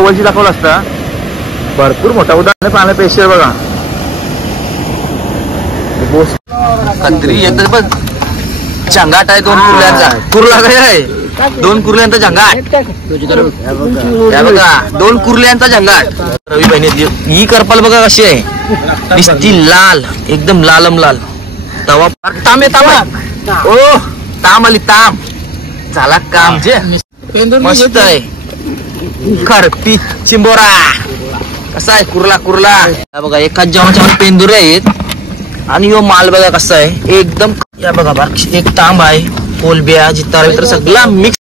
जवळची दाखवला असता. भरपूर मोठा उदाहरण आहे पाण्याला पेशर बघा. कत्री एकदम बघ झंगाट आहे. 2 कुर्ल्यांचा कुर्ला काय आहे. 2 कुर्ल्यांचा झंगाट बघा. 2 कुर्ल्यांचा झंगाट. रवी बहिणी ही करपाल बघा कशी आहे. दिसती लाल एकदम लालम लाल. तवा तांबे तांबा ओ ताम आली ताम झाला काम जे मस्त आहे. खरपी चिंबोरा कसा आहे. कुर्ला कुर्ला बघा. एकाच जेवणाच्या पेंदुरे आहेत. आणि यो माल बघा कसा आहे एकदम. या बघा बा एक तांब आहे. कोलब्या जितार वितर सगळा मिक्स.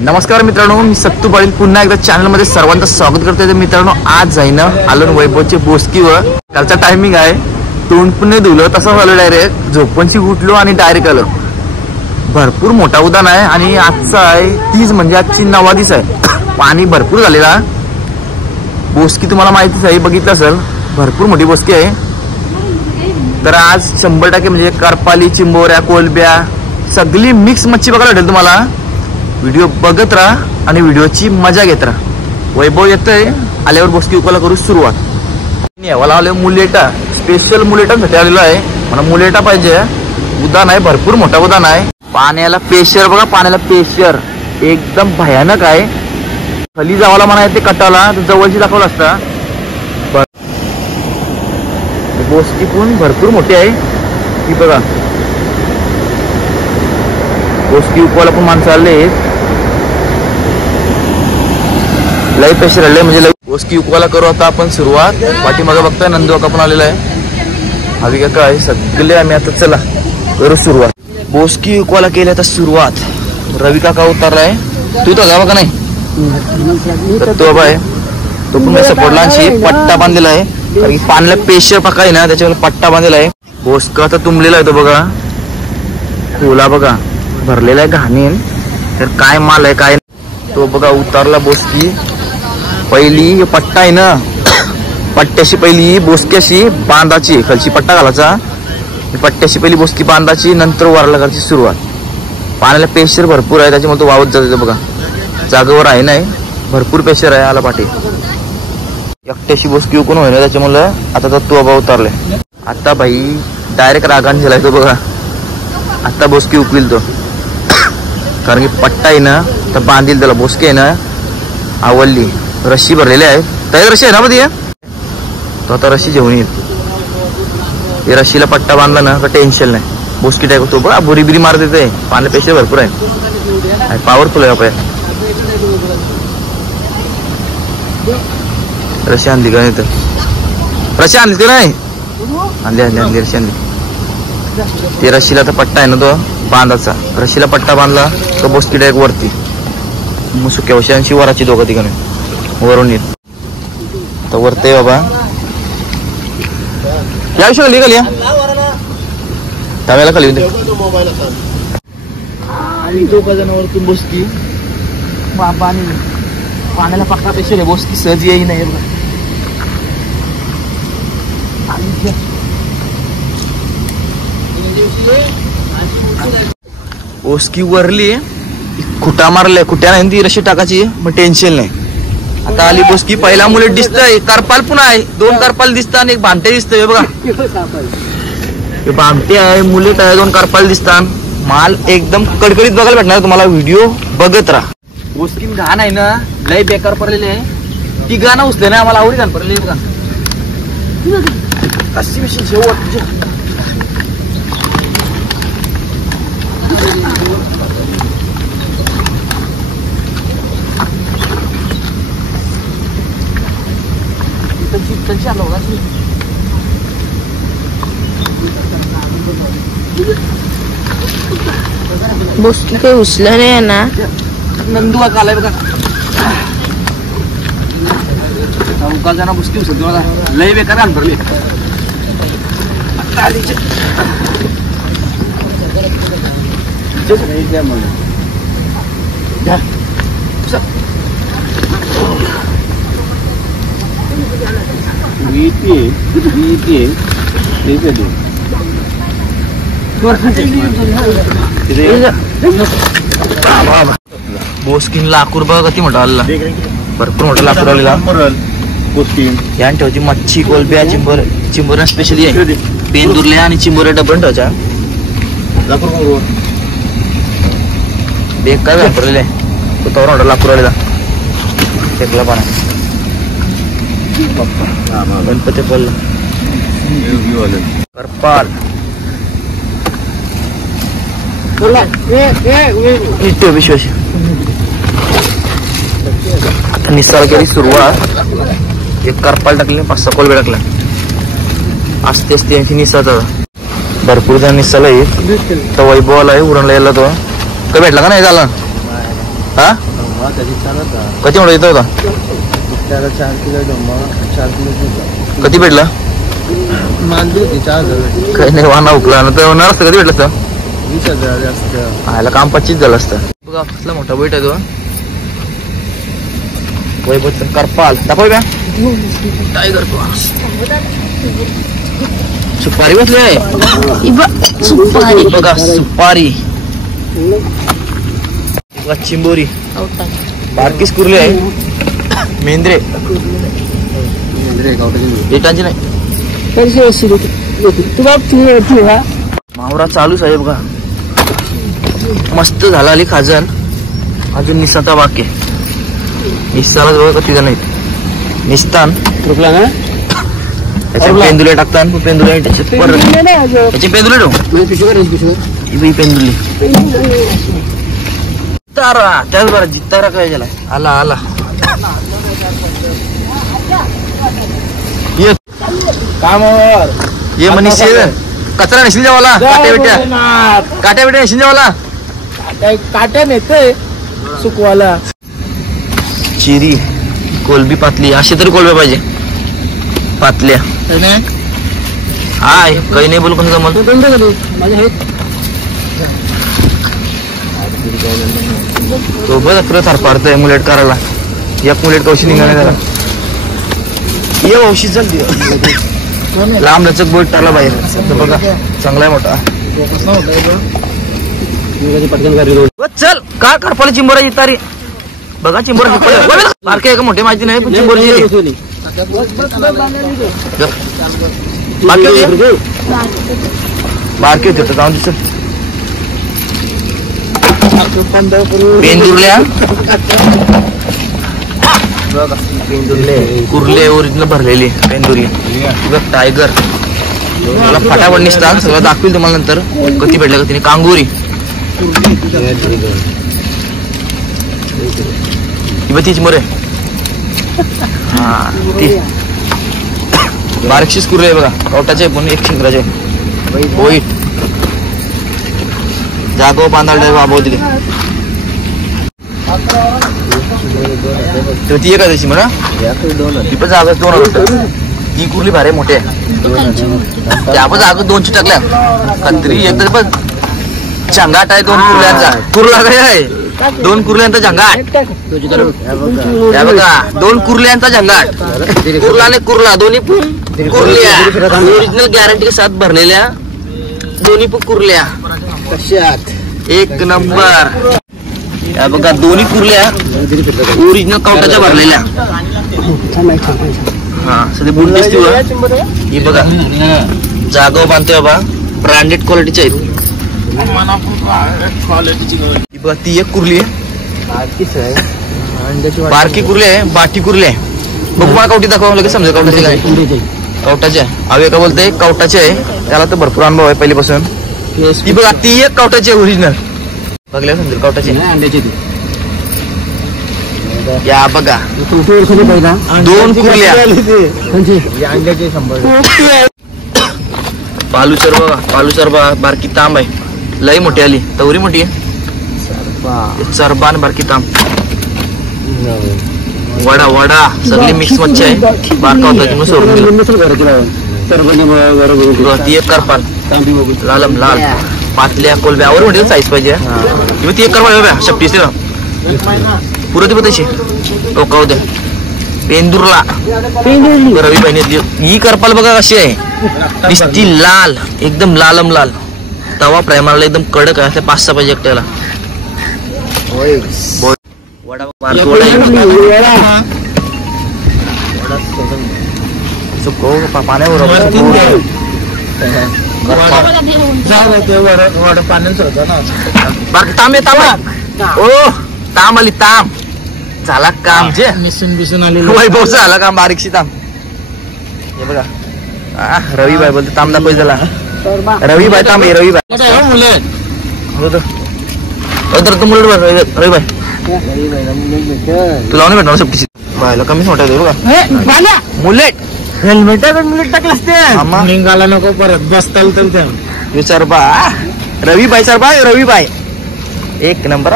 नमस्कार मित्रांनो, मी सत्तू पाटील पुन्हा एकदा चॅनल मध्ये सर्वांचं स्वागत करतोय. तर मित्रांनो आज आहे ना आलो वैभवचे बोसकीवर. कालचा टायमिंग आहे तोंड पण नाही धुलं तसं झालं. डायरेक्ट झोपणशी उठलो आणि डायरेक्ट आलो. भरपूर मोठा उद्यान आहे आणि आजचा आहे 30 म्हणजे आजची 9वा दिवस आहे. पाणी भरपूर झालेला. बोसकी तुम्हाला माहितीच आहे, बघितलं असेल भरपूर मोठी बोसकी आहे. तर आज 100% म्हणजे करपाली चिंबोऱ्या कोलब्या सगळी मिक्स मच्छी बघायला भेटेल तुम्हाला. व्हिडिओ बघत राहा आणि व्हिडिओची मजा घेत राहा. वैभव येतोय आल्यावर बोसकी उकळायला करू सुरुवात. मला आलो मुलेटा. स्पेशल मुलेटासाठी आलेलो आहे. मला मुलेटा पाहिजे. उद्यान आहे भरपूर मोठा उद्यान आहे. पाण्याला पेशर बघा. पाण्याला पेशर एकदम भयानक आहे. खाली जावाला म्हणा ते कटाला जवळची दाखवला असता. बोसकी पण भरपूर मोठी आहे. ही बघा बोसकी उकवायला पण माणसं आले. लय पेशर आले म्हणजे लय. बोसकी उकवायला करू आता आपण सुरुवात. पाठीमागे बघताय नंदू काका पण आलेला आहे. हवी काका आहे सगळे आम्ही आता चला करू सुरुवात. बोसकी उकवायला केली आता सुरुवात. रवी काका उतरलाय. तू तर जावा का नाही. तो बाबा आहे तो पण सपोर्टला पट्टा बांधलेला आहे. कारण की पाण्याला पेशर पका आहे ना त्याच्यामुळे पट्टा बांधलेला आहे. बोसका आता तुंबलेला आहे तो बघा. खोला बघा भरलेला आहे घाणीन. तर काय माल आहे काय. तो बघा उतारला बोसकी. पहिली पट्टा आहे ना पट्ट्याशी पहिली बोसकी अशी बांधाची खालची पट्टा घालायचा. पट्ट्याशी पहिली बोसकी बांधाची नंतर वारला करायची सुरुवात. पाण्याला पेशर भरपूर आहे त्याच्यामुळे तो वावत जातो बघा. जागेवर आहे नाही भरपूर पेशर आहे. आला पाठी एकट्याशी बोसकी उकून होईना त्याच्यामुळे आता तो बाबा उतारलाय. आता भाई डायरेक्ट रागान झालाय तो बघा. आता बोसकी उकवील तो. कारण की पट्टा आहे ना तर बांधील त्याला. बोसकी आहे ना आवडली. रस्सी भरलेली आहे. तयार रस्सी आहे ना मध्ये. तो आता रस्सी घेऊन येईल. हे रस्सीला पट्टा बांधला ना तर टेन्शन नाही. बोसकी टाईप होतो बघा. बुरी बिरी मारत येते. पाण्याला पेशर भरपूर आहे. पॉवरफुल आहे बाबा. रस्सी आणली का नाही तर रस्सी आणली ते नाही आणली आणली आणली रस्सी आणली. ते रस्सीला तर पट्टा आहे ना तो बांधाचा. रस्सीला पट्टा बांधला तो बोसकी डायरेक्ट वरती. मग सुक्या वशांशी वराची दोघं ठिकाणी वरून येत तर वरते बाबा. या विषय खाली खाली या त्यावेळेला खाली दोघं जण वरतून बोसकी बाबा. आणि पाण्याला पक्का पेशर आहे. बोसकी सहज येई नाही बघा. बोसकी वरली खुटा मारलाय. खुट्या नाही ती रशी टाकायची मग टेन्शन नाही. आता आली बोसकी. पहिला मुलेट दिसतंय. करपाल पण आहे. 2 करपाल दिसतात आणि एक भामटे दिसतंय बघा. हे भामटे आहे मुलेट आहे 2 करपाल दिसतात. माल एकदम कडकडीत बघायला भेटणार तुम्हाला. व्हिडिओ बघत राहा. बोसकी घाण आहे ना लय बेकार पडलेली आहे. ती गाणं उचले ना आम्हाला आवडी घाण पडलेली बघा. अशी विषय शेवट बोसकी काही उचलं नाही ना. नंदू का आलाय बघा. उका जरा बोसकी उचलतो बघा. लय बेकार अंतरली. बोस्किन लाकूड बघा किती मोठा आला, भरपूर मोठा लाकूड आलेला. या ठेवायची मच्छी, कोलब्या, चिंबोऱ्या स्पेशली आहे. पेंदुरल्या आणि चिंबोऱ्या डबल ठेवायच्या. बेग काय वापरलेले आहे तो मोठा लाकूड आलेला फेकला पाना. गणपती पडला करपाल विश्वास. आता निसाला केली सुरुवात. एक करपाल टाकली, 5-6 कोलबे टाकला. असते असते यांची निसाचा भरपूर जण निसाला येईल. तो वैभवाला आहे उरणला यायला. तो काय भेटला का नाही झाला? हा कधी मोठा येतो होता? 4 किलो कधी भेटला? काही नाही वाना उकला ना तर होणार असतं. कधी भेटलं असतं? 20,000 जास्त. आयला काम 25 झालं असतं. बघा कसला मोठा बैठ आहे तो. वैभव करपाल दाखव का टायगर सुपारी बसली आहे. सुपारी बघा सुपारी. बघा चिंबोरी, बारकीस कुर्ली आहे. मेंद्रे डेटांची नाही. मावरा चालूच आहे बघा. मस्त झाला आली खाजन. अजून निसाता बाकी. निसाला बघा किती जण आहेत. निस्तान पेंदुले टाकतात. पेंदुले त्याचे पेंदुले ठेव. पेंदुली तारा त्याच बरं जितारा काय झाला. आला आला कामावर ये मनीष कचरा नेशील जेवाला. काट्या बिट्या नेशील जेवाला. काट्या नेते सुकवाला. चिरी, कोलबी, पातली अशी तरी कोलब्या पाहिजे. पातल्या हाय काही नाही बोलू कसं जमल. तो बघ तुला थार पाडतोय मुलेट करायला. एक मुलेट कौशी निघाले त्याला. ये औषध जल्दी लांब लचक बोट टाकला बाहेर. बघा चांगला आहे मोठा. चल का करपाला चिंबोरा जितारी. बघा चिंबोरा बारके का मोठे माहिती नाही पण चिंबोरी बारके होते जाऊन दिसत. पेंदुरल्या कुर्ले ओरिजिनल भरलेली पेंदुरी. टायगर मला फटाफट निसतात सगळं दाखवेल तुम्हाला नंतर. कधी भेटलं का तिने. कांगोरी तीच मोरे. हा ती बारकशीच कुर्ले बघा. कवटाचे पण एक शिंगराचे होईट जागो पांदाळ बाबा दिले. ती एका दिवशी म्हणा ती पण जागा 2 होतं. ती कुर्ली भारे मोठे त्या पण जागा 2ची टाकल्या. कत्री एक पण झंगाट आहे 2 कुर्ल्यांचा. कुर्ला काय आहे 2 कुर्ल्यांचा झंगाट. त्या बघा 2 कुर्ल्यांचा झंगाट. कुर्ला आणि कुर्ला दोन्ही कुर्ल्या ओरिजिनल गॅरंटी के साथ भरलेल्या. दोन्ही पण कुर्ल्या एक नंबर. या बघा दोन्ही कुर्ल्या ओरिजिनल कवटाच्या भरलेल्या. हा सध्या बुंड दिसते. ही बघा जागो बांधतोय बाबा. ब्रँडेड क्वालिटीच्या आहेत. ही बघा ती एक कुर्ली आहे. बारकी कुर्ली आहे. बाटी कुर्ली आहे. बघ मला कवटी दाखवा लगेच समजा कवटाचे काय. कवटाचे आहे. हवे का बोलते कवटाचे आहे. त्याला तर भरपूर अनुभव आहे पहिल्यापासून. ती बघा ती एक कवटाची आहे ओरिजिनल. बघल्या समजेल कवटाची अंड्याची. या बघा 2 कुर्ल्या अंड्याचे 100. पालूचर बघा. पालूचर बघा बारकी तांब आहे. लई मोठी आली. तवरी मोठी आहे. चरबा आणि बारकी तांब. वडा वडा सगळी मिक्स मच्छी आहे. बारका होता म्हणून सोडून दिलं. ती एक करपाल लालम लाल. पातल्या कोलब्या आवड म्हणजे साईज पाहिजे. ती एक करपाल शक्ती असते ना पुरं ती तशी टोकाव द्या. पेंदूरला रवी बहिणी ही करपाल बघा कशी आहे नुसती लाल एकदम लालम लाल तवा प्रेमाला एकदम कडक आहे 5-6 पाहिजे एकट्याला ताम आली ताम झाला काम जे मिसून बिसून आली वैभव झाला काम बारीकशी ताम हे बघा रवी बाई बोलते ताम दाखव झाला रवी बाई ताम रवी बाई तू मुलट रवी बाई तुला नाही भेटणार सुट्टीची बायला कमीच मोठा आहे बघा मुलेट हेल्मेट मुलेट टाकलं असते निघाला नको परत बसताल तर विचार बा रवी बाई सर बाय रवी बाई एक नंबर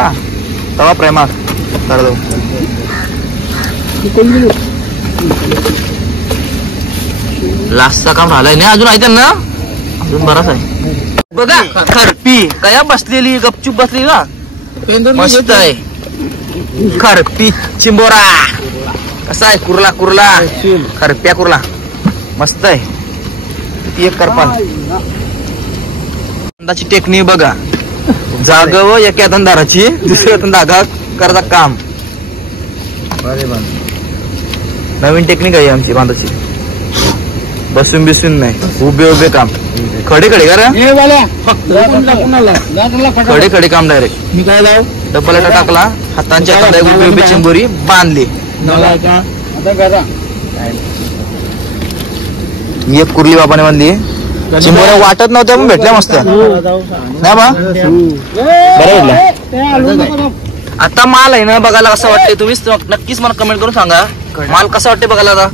तवा प्रेमा कर दो लास्टचा काम राहिलाय नाही अजून आहे त्यांना अजून बराच आहे बघा खरपी कया बसलेली गपचूप बसली का मस्त आहे खरपी चिंबोरा कसा आहे कुर्ला कुर्ला खरप्या कुर्ला मस्त आहे ती एक करपाल अंदाची टेक्निक बघा जाग व एका धंदाराची दुसऱ्या धागा करता काम नवीन टेक्निक आहे आमची बांधाची बसून बिसून नाही उभे उभे काम खडे खडे का खडे खडे काम डायरेक्ट मी काय जाऊ डब्बा टाकला हातांच्या उभे उभे चिंबोरी बांधली एक कुर्ली बाबाने बांधली चिंबोऱ्या वाटत नव्हत्या पण भेटल्या मस्त नाही बा बरं भेटलं आता माल आहे ना बघायला कसं वाटतंय तुम्हीच नक्कीच मला कमेंट करून सांगा माल कसा वाटतंय बघायला आता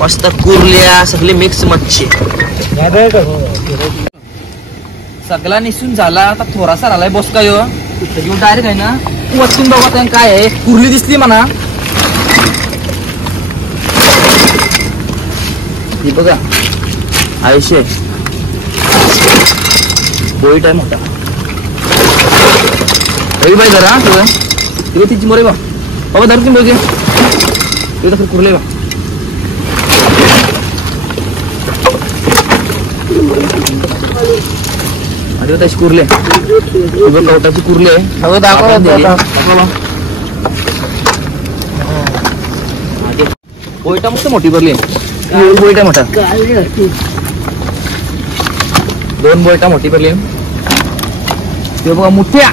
मस्त कुर्ल्या सगळी मिक्स मच्छी सगळा निसून झाला आता थोडासा राहिलाय बस काय डायरेक्ट आहे ना वचून बघत काय आहे कुर्ली दिसली म्हणा ही बघा 80 बोईट आहे मोठा रविबाई जरा तुझं तिची मोरे बा बाबा धरती बोल तर कुर्ले बा अरे त्याची कुर्ले कवटाची कुर्ले आहे दाखवा बोईटा मस्त मोठी भरली बोईटा मोठा 2 बोईटा मोठी भरली ते बघा मुठ्या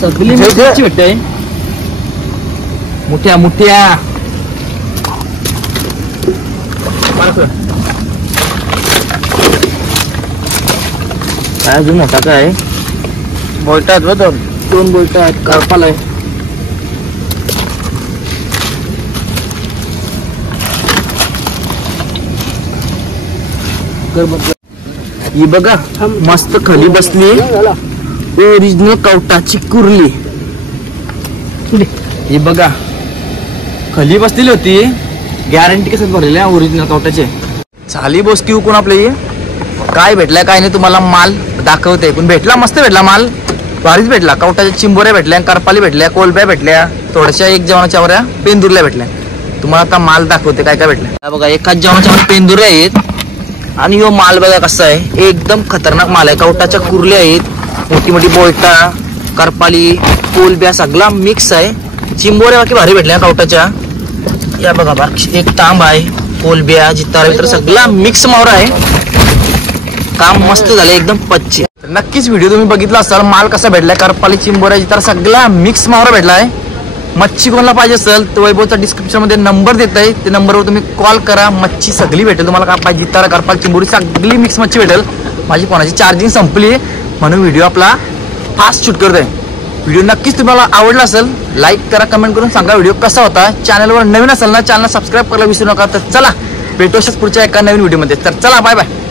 सगळी मिरची भेटते मुठ्या मुठ्या काय अजून मोठा काय बोईटा आहेत बघ 2 बोईटा आहेत करपाल आहे ही बघा मस्त खाली बसली ओरिजिनल कवटाची कुर्ली ही बघा खाली बसलेली होती गॅरंटी कसं भरलेली आहे ओरिजिनल कवटाचे झाली बोसकी उकून आपली काय भेटलाय काय नाही तुम्हाला माल दाखवते पण भेटला मस्त भेटला माल भारीच भेटला कवटाच्या चिंबोऱ्या भेटल्या करपाली भेटल्या कोलब्या भेटल्या थोड्याशा एक जेवणाच्या वऱ्या पेंदुरल्या भेटल्या तुम्हाला आता माल दाखवते काय काय भेटल्या बघा एकाच जेवणाच्या पेंदुऱ्या आहेत आणि यो माल बघा कसा आहे एकदम खतरनाक माल आहे कवटाच्या कुर्ल्या आहेत मोठी मोठी बोलटा करपाली कोलब्या सगळा मिक्स आहे चिंबोऱ्या बाकी भारी भेटल्या कवटाच्या या बघा बा एक तांब आहे कोलब्या जितारा बितारा सगळा मिक्स मावरा आहे काम मस्त झालं एकदम पच्चे नक्कीच व्हिडिओ तुम्ही बघितला असाल माल कसा भेटलाय करपाली चिंबोऱ्या जितारा सगळा मिक्स मावरा भेटलाय मच्छी कोणाला पाहिजे असेल तर वैभवचा डिस्क्रिप्शन मध्ये नंबर देत आहे ते नंबरवर तुम्ही कॉल करा मच्छी सगळी भेटेल तुम्हाला काय पाहिजे जितारा करपाल चिंबोरी सगळी मिक्स मच्छी भेटेल माझी फोनाची चार्जिंग संपली म्हणून व्हिडिओ आपला फास्ट शूट करतोय व्हिडिओ नक्कीच तुम्हाला आवडला असेल लाईक करा कमेंट करून सांगा व्हिडिओ कसा होता चॅनलवर नवीन असेल ना चॅनल सबस्क्राईब करायला विसरू नका तर चला भेटू पुढच्या एका नवीन व्हिडिओ मध्ये तर चला बाय बाय